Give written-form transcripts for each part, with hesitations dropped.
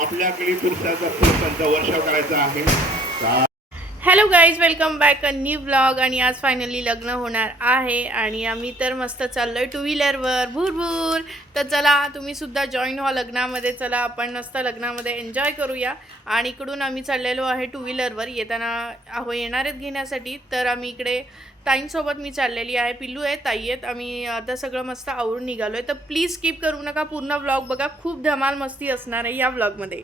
आपल्या कलिपुरुषाचा त्यांचा वर्षाव करायचा आहे। Hello guys, welcome back a new blog. आणि आज फायनली लग्न होणार आहे आणि आम्ही तर मस्त चाललोय टू व्हीलरवर भूरभूर। तर चला तुम्ही सुद्धा जॉईन व्हा लग्नामध्ये। चला आपण मस्त लग्नामध्ये एन्जॉय करूया। आणि इकडून आम्ही चाललेलो आहे टू व्हीलरवर, येताना येणार आहेत घेण्यासाठी। तर आम्ही इकडे ताईंसोबत मी चाललेली आहे, पिल्लू आहे, ताई आहेत, आम्ही आता सगळं मस्त आवरून निघालोय। तर प्लीज स्किप करू नका, पूर्ण व्लॉग बघा, खूप धमाल मस्ती असणार आहे या व्लॉगमध्ये।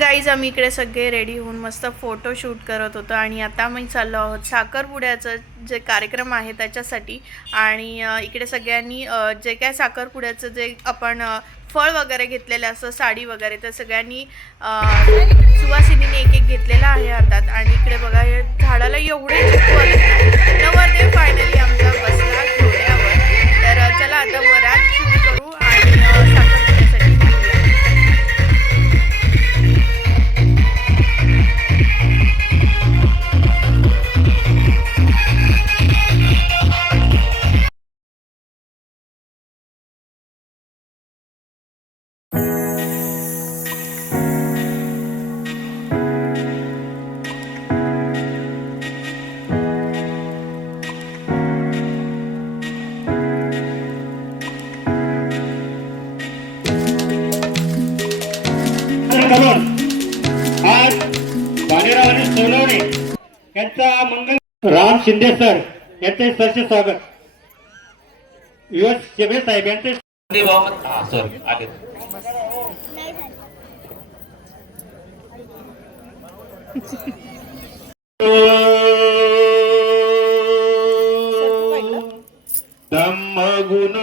गाईज आम्ही इकडे सगळे रेडी होऊन मस्त फोटो शूट करत होतो आणि आता आम्ही चाललो आहोत साखरपुड्याचं जे कार्यक्रम आहे त्याच्यासाठी। आणि इकडे सगळ्यांनी जे काय साखरपुड्याचं जे आपण फळ वगैरे घेतलेलं असं साडी वगैरे, तर सगळ्यांनी सुवासिनीने एक एक घेतलेला आहे हातात। आणि इकडे बघा हे झाडाला एवढे चिकू आले नवरदेव फायनली आमचा बसला घोड्यावर। तर चला आता वरात सुरू करू आणि साखरपुड्यासाठी निघूया। आज बाजीराव आणि सोनवणे यांचा मंगल राम शिंदे सर यांचे सरचे स्वागत। युवक शेबे साहेब यांचे सॉरी आले धम्मगुण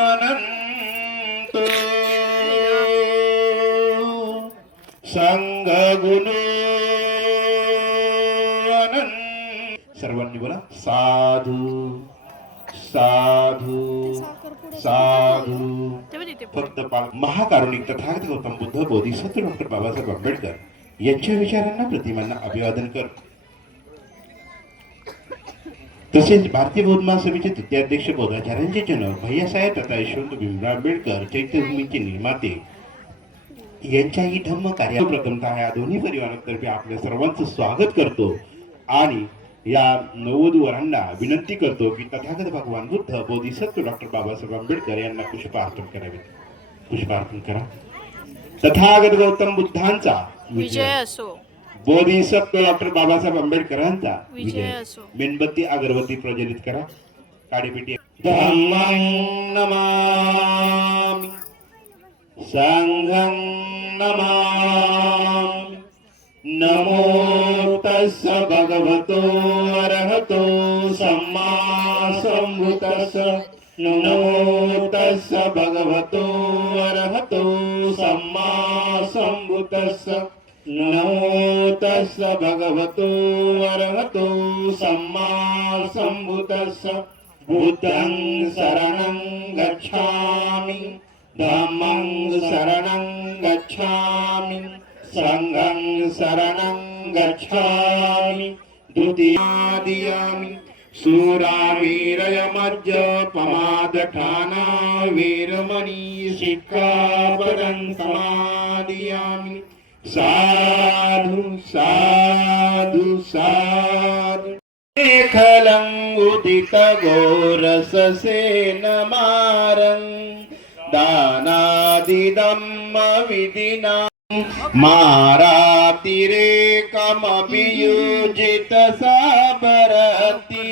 अनंत संघ गुण अनंत। सर्वांनी बोला साधू साधू साधू। फक्त महाकारुणिक तथागत गौतम बुद्ध बोधिसत्व डॉक्टर बाबासाहेब आंबेडकर यांच्या विचारांना प्रतिमांना अभिवादन कर। तसेच भारतीय बौद्ध महासभेचे तृतीय अध्यक्ष बौद्धाचार्यांचे जनक भैयासाहेब तथा यशवंत भीमराव आंबेडकर चैत्यभूमीचे निर्माते यांच्याही धम्म कार्य प्रथमतः या दोन्ही परिवारातर्फे आपल्या सर्वांचं स्वागत करतो। आणि या नववधूवरांना विनंती करतो की तथागत भगवान बुद्ध बोधिसत्व डॉक्टर बाबासाहेब आंबेडकर यांना पुष्पार्पण करावे। पुष्पार्पण करा। तथागत गौतम बुद्धांचा विजय असो, बोधिसत्व डॉक्टर बाबासाहेब आंबेडकरांचा विजय असो। मेणबत्ती अगरबत्ती प्रज्वलित करा। काडीपिटी धम्मं नमामि संघं नमामि। नमो तस्स भगवतो अरहतो सम्मा सम्बुद्धस्स। नमो तस्स भगवतो अरहतो सम्मा सम्बुद्धस्स। नमो तस्स भगवतो अरहतो सम्मा सम्बुद्धस्स। बुद्धं शरणं गच्छामि धम्मं शरणं गच्छामि संघं शरणं गच्छामि द्वितीयादियामि। सुरामेरयमज्ज पमादठाना वीरमणि सिक्खापदं समादियामि। साधु साधु साधु। मेखलं उदित घोरससेन मारं दानादिदम्म विधिना मारातिरेकमभियुजित साबरति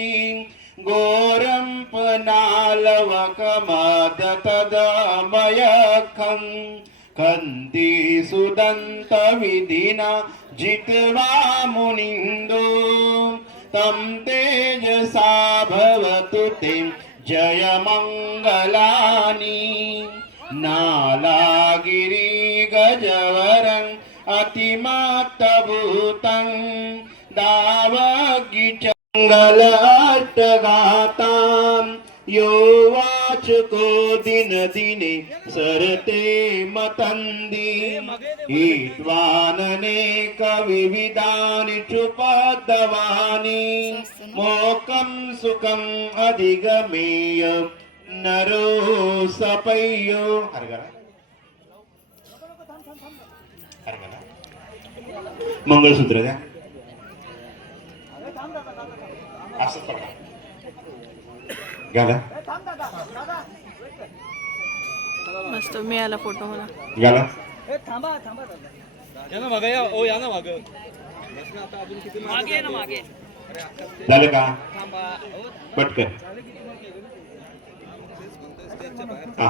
घोरं पुनालवकमदतदमयखं खन्ति सुदन्त विधिना जित्वा मुनिन्दो तं तेजसा भवतु ते जयमङ्गलानि। नालागिरि गजवरं अतिमात्तभूतं दावगिचङ्गल अष्टगातां यो वाचको दिन दिने सरते मतंदी हित्वाननेक विविधानि चुपदवानि मोकं सुखं अधिगमेय नरो सपय्यो मंगळसूत्र द्या असं पकडा घाला मस्त मिळाला फोटो मला. घाला झालं का पटकन हा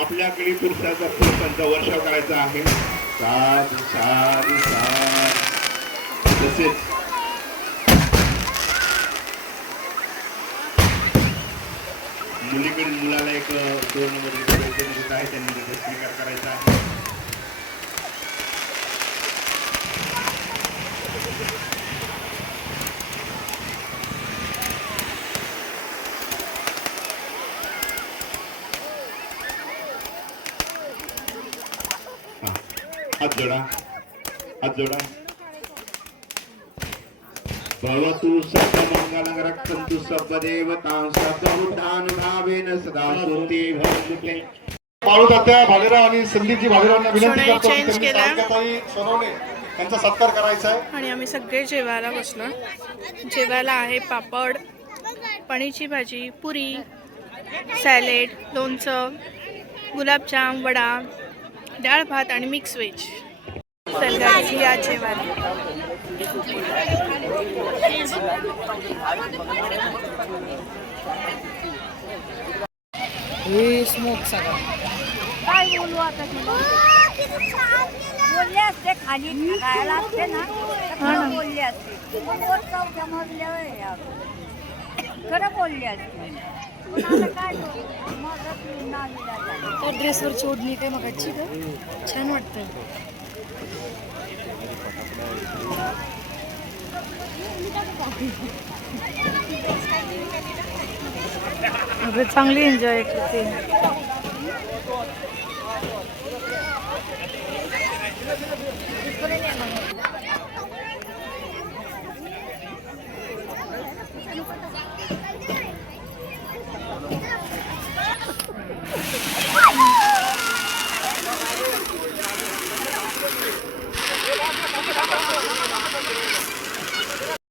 आपल्याकडे पुरुषाचा पुरुषांचा वर्षाव करायचा आहे. साधू साधू साधू. तसेच मुलीकडे मुलाला एक 2 नंबर दिसत आहे त्यांनी त्याचा स्वीकार करायचा आहे. हात जोडा हात जोडा. भवतु सर्वमंगलं रक्षन्तु सर्वदेवतां सर्वभूतानुभावेन सदा सुते भवतु. बाळू तात्या भालेराव आणि संदीपजी भालेरावांना विनंती सोनाई करतो की चेंज त्यांनी केला. सारख्याताई सोनवणे यांचा सत्कार करायचा आहे. आणि आम्ही सगळे जेवायला बसलो. जेवायला आहे पापड, पनीरची भाजी, पुरी, सॅलेड, लोणचं, गुलाबजाम, वडा, डाळ भात आणि मिक्स व्हेज. तर गाईज या जेवायला. काय बोलू आता तुला? बोलले असते खाली खायला असते ना तर खरं बोलले असते. वर चौथ्या मजल्यावर आहे आपण. खरं बोलले असते. पण आता काय करू? माझं नावीलाज आहे. त्या ड्रेसवरची ओढणी काय मगाची का छान वाटतं. अगं चांगली एन्जॉय करते. दुसरं नाही म्हणत.